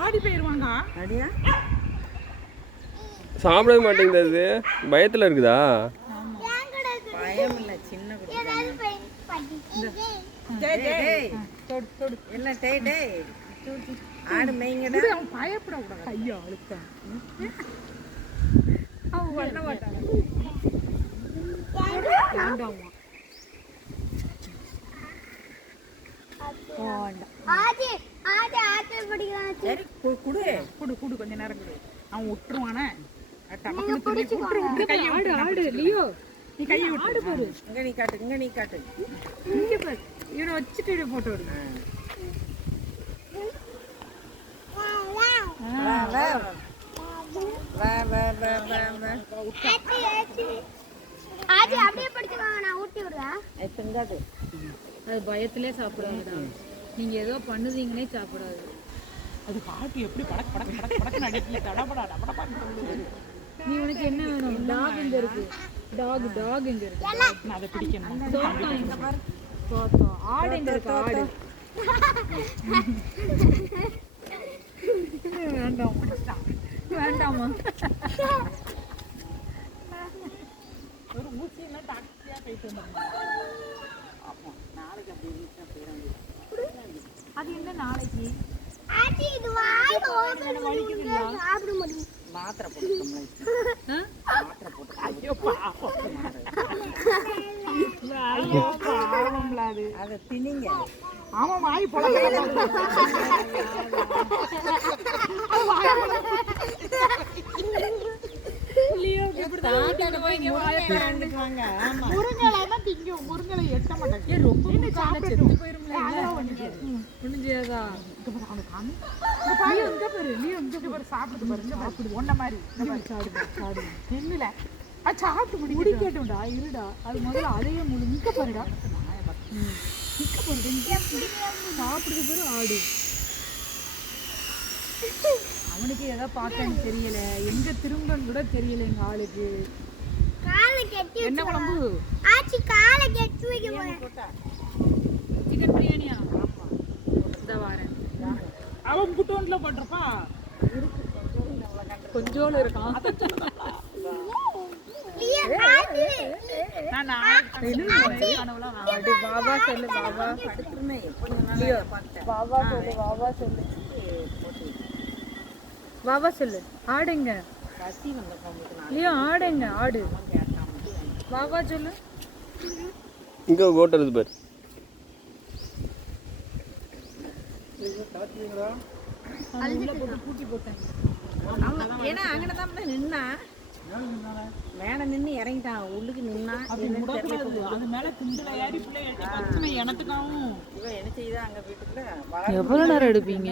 ஓடி போயிருவாங்க. அடியா சாப்பிடவே மாட்டேங்குது அது. பயத்தில் இருக்குதா? பயம் இல்லை, சின்ன குட்டி எல்லாம் டே டே ஆடு மேய்ங்கடா. அவன் பயப்படக்கூடாது. ஐயா அழுத்தான். அவன் பண்ண மாட்டான். சரி குடு குடு குடு கொஞ்ச நேரம் குடு. அவன் விட்டுருவானே. ஆடு லியோ நீ கையை ஆடு பாரு. இங்க நீ காட்டு, இங்க நீ காட்டு. இங்க பாரு. இவனை வச்சுட்டு போட்டோ எடு. வா வா வா வா வா வா வா. ஆதி அப்படியே படுத்துவாங்க, நான் ஊட்டி விடுறேன். எத்தங்காது அது பயத்திலே சாப்பிடாதுடா. நீங்க ஏதோ பண்ணுதீங்கன்னே சாப்பிடாது. அது பாட்டு எப்படி படக் படக் படக் படக் நடிக்கல. தடபடா டபடபான்னு சொல்லுது. நீ உனக்கு என்ன வேணும்? டாக் இங்க இருக்கு. டாக் டாக் இங்க இருக்கு. நான் அதை பிடிக்கணும். தோட்டம் இங்க பாரு. தோட்டம். ஆடு இங்க இருக்கு. ஆடு. வேண்டாம் வேண்டாமா? ஒரு ஊசினா டாக்ஸியா போயிட்டு வந்தாங்க. ஆமா நாளைக்கு அப்படி வீட்டுல போயிடாங்க. அது என்ன நாளைக்கு? ஆதி இது வாய் ஓடுது, சாப்பிட முடியும். மாத்திரை போட்டுக்கோங்க. மாத்திரை போட்டு. ஐயோ பாவம். ஐயோ பாவம்ல அது. அதை திணிங்க. ஆமா வாய் பொளக்க. முருங்கலை திங்கும். முருங்கலை எட்ட மாட்டேன். ரொம்ப செத்து போயிரும்ல. முடிஞ்சாதா? சாப்பிட்டு பாரு. ஒன்ன மாதிரி இல்ல அது சாப்பிட்டு முடிக்கட்டும்டா. இருடா அது முதல்ல அதையே முழு நிக்க பாருடா. நிக்க பாருடா. சாப்பிடுறது பேரு ஆடு. அவனுக்கு ஏதோ பார்க்கன்னு தெரியல, எங்க திரும்பன்னு கூட தெரியல எங்க ஆளுக்கு. காலை கட்டி என்ன குழம்பு? ஆச்சி காலை கட்டி வைக்க போறேன். சிக்கன் பிரியாணியா? இந்த வாரேன். அவன் புட்டோன்ல போட்டிருப்பா. கொஞ்சோல இருக்கான். நான் ஆடு. பாபா சொல்லு. பாபா படுத்துருமே கொஞ்ச நாள் பார்த்தேன். பாபா சொல்லு. பாபா சொல்லு. பாபா சொல்லு. ஆடுங்க. கத்தி வந்த பொண்ணுக்கு நான் இல்லையா? ஆடுங்க. ஆடு. பாபா சொல்லு. இங்கே கோட்டை இருக்குது பாரு. பூட்டி போட்டேன். ஏன்னா அங்கனதான் நின்னா மேல நின்று இறங்கிட்டான். உள்ளுக்கு நின்னா அது மேல குண்டுல ஏறி பிள்ளை எனத்துக்காகவும் இவன் என்ன செய்தா அங்க வீட்டுக்குள்ள எவ்வளவு நேரம் எடுப்பீங்க?